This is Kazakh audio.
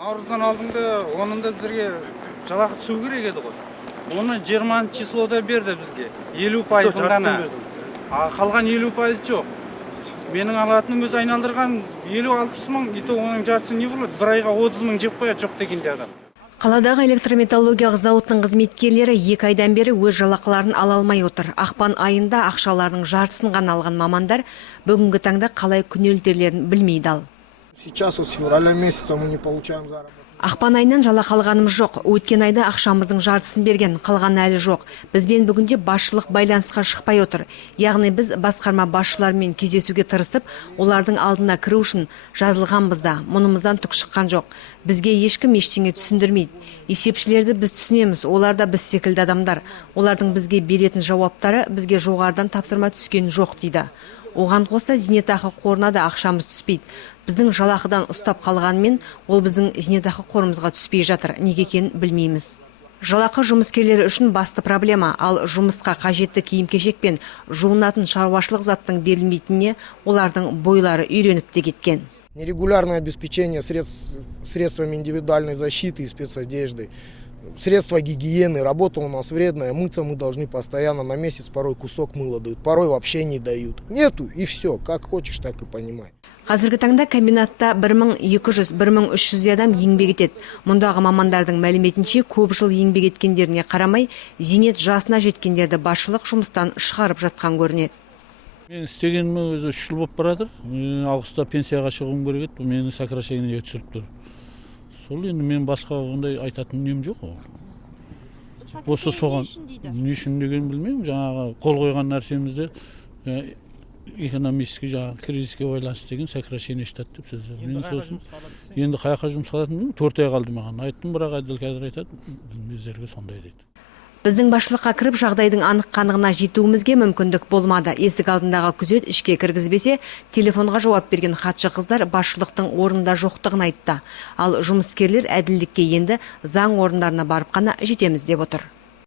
Наурыздан алдыңда онында бізге жалақы түсу керек еді ғой. Оны 20 числода берді бізге. 50% ғана. Қалған 50% жоқ. Менің алатыным өзі айналдырған 50-60 мың, ито оның жартысы не болады? Bir айға 30 мың жеп қояды жоқ дегенде адам. Қаладағы электрометаллургиялық зауыттың қызметкерлері 2 айдан бері өз жалақыларын ала алмай отыр. Ақпан айында ақшаларының жартысын ғана алған мамандар бүгінгі таңда қалай күнелтерлерін білмей дал. Сейчас вот с февраля месяца мы не получаем заработок. Ақпан айынан жалақы алғанымыз жоқ. Өткен айда ақшамыздың жартысын берген, қалған әлі жоқ. Бізбен бүгінде басшылық байланысқа шықпай отыр. Яғни біз басқарма басшыларымен кездесуге тырысып, олардың алдына кіру үшін жазылғанбызда, мұнымыздан түк шыққан жоқ. Бізге ешкім ештеңе түсіндірмейді. Есепшілерді біз түсінеміз, олар да біз секілді адамдар. Олардың бізге беретін жауаптары бізге жоғарыдан тапсырма түскен жоқ дейді. Оған қоса зейнетақы қорына да ақшамыз түспейді. Біздің жалақыдан ұстап қалғанмен, ол біздің зейнетақы қорымызға түспей жатыр. Неге екенін білмейміз. Жалақы жұмыскерлері үшін басты проблема, ал жұмысқа қажетті киім-кешек пен жуынатын шаруашылық заттың берілмейтініне олардың бойлары үйреніп те кеткен. Нерегулярное обеспечение средствами индивидуальной защиты и спецодеждой. Средства гигиены, работа у нас вредная, мыться мы должны постоянно, на месяц порой кусок мыла дают, порой вообще не дают. Нету и все, как хочешь, так и понимай. Қазіргі таңда комбинатта 1200-1300 адам еңбек етеді. Мұндағы мамандардың мәліметінше көп жыл еңбек еткендеріне қарамай, зейнет жасына жеткендерді басшылық жұмыстан шығарып жатқан көрінеді. Мен істегеніме өзі 3 жыл болып баратыр. Августта пенсияға шығуым керек еді, мені сокращениеге түсіріп тұр. Сол енді мен басқа ондай айтатын нем жоқ. Осы соған не үшін деген білмеймін. Жаңағы қол қойған нәрсемізде экономический жаңағы кризиске байланысты деген сокращение штат деп сөз. Мен сосын енді қаяққа жұмысқа алатынын білмеймін. 4 ай қалды маған. Айттым, бірақ Әділқадыр айтады, біздерге сондай дейді. Біздің басшылыққа кіріп жағдайдың анық-қанығына жетуімізге мүмкіндік болмады. Есік алдындағы күзет ішке кіргізбесе, телефонға жауап берген хатшы қыздар басшылықтың орнында жоқтығын айтты. Ал жұмыскерлер әділдікке енді заң орындарына барып қана жетеміз деп отыр.